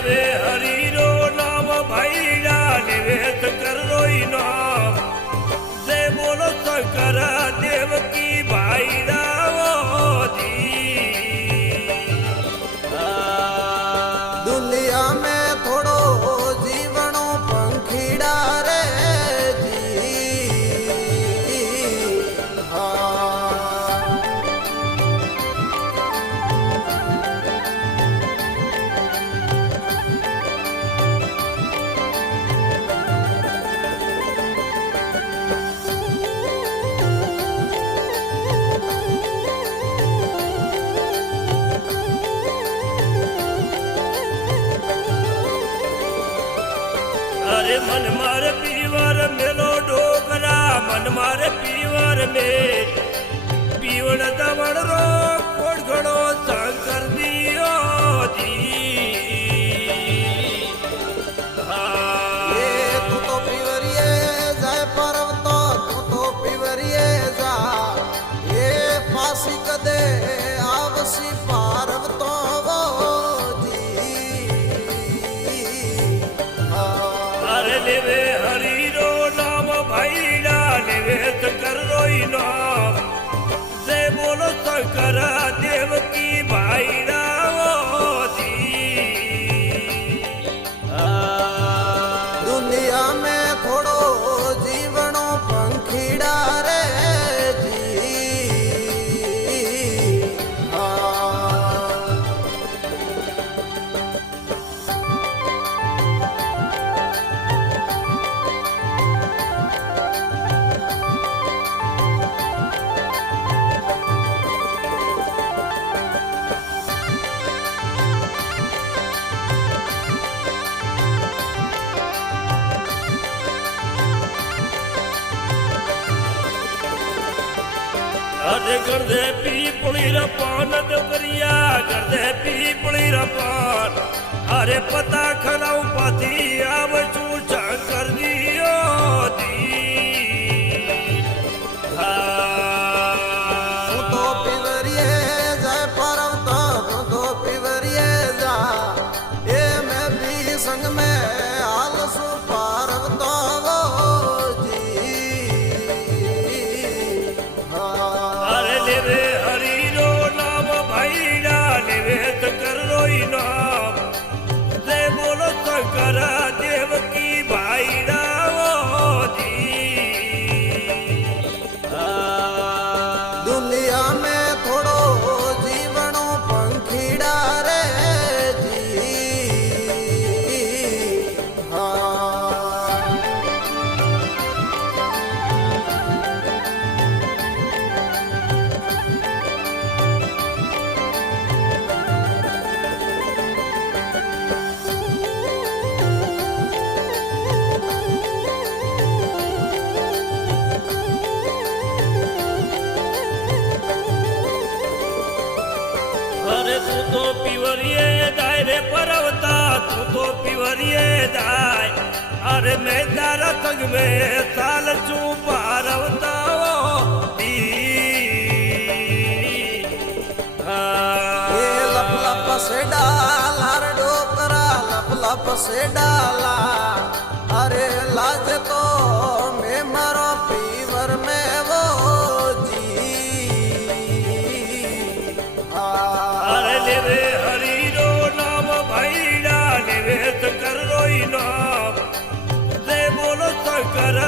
लेवे हरि रो नाम भाईड़ा लेवे शंकर रोई नाम जय बोलो शंकर देव की भाईड़ा वो दी दुनिया में थोड़ो जीवनो पंखीड़ा रे जी अरे मन मारे पीवर मेलो डोकरा मन मारे पीवर में पीवड़ दवड़ रो कोड़ घड़ो शंकर दियो दी ये तू तो पीवरिए जाए पर्वतो तू तो पीवरिए जा ये फांसी कदे आवसी पार्वतो वो लेवे हरि रो नाम भाईड़ा लेवे शंकर रोई नाम जय बोलो शंकर देव की भाईड़ा वो दी दुनिया में थोड़ो जीवनो पंखीड़ा रे जी अरे गर्दे पीपली रपान डोकरिया गर्दे पीपली रपान अरे पता खलाऊ पाती आव चूचा कर दियो दी तू तो पीवरिए जाए पर्वतो तू तो पीवरिए जा ये मैं भी संग में आलसू पार्वतो लेवे हरि रो नाम भाईड़ा लेवे शंकर रोई नाम जय बोलो शंकर देव की भाईड़ा वो दी दुनिया में थोड़ो जीवनो पंखीड़ा रे जी अरे तू तो पीवरिए जाए रे पर्वता तू तो पीवरिए जाए अरे मैं दारा संग में साल चू पारवता ये लप लप से डाला रे डोकरा लप लप से डाला अरे लाज तो मैं मारो पीवर में वो जी अरे लेवे हरि रो नाम भाईड़ा लेवे शंकर रोई नाम जय बोलो शंकर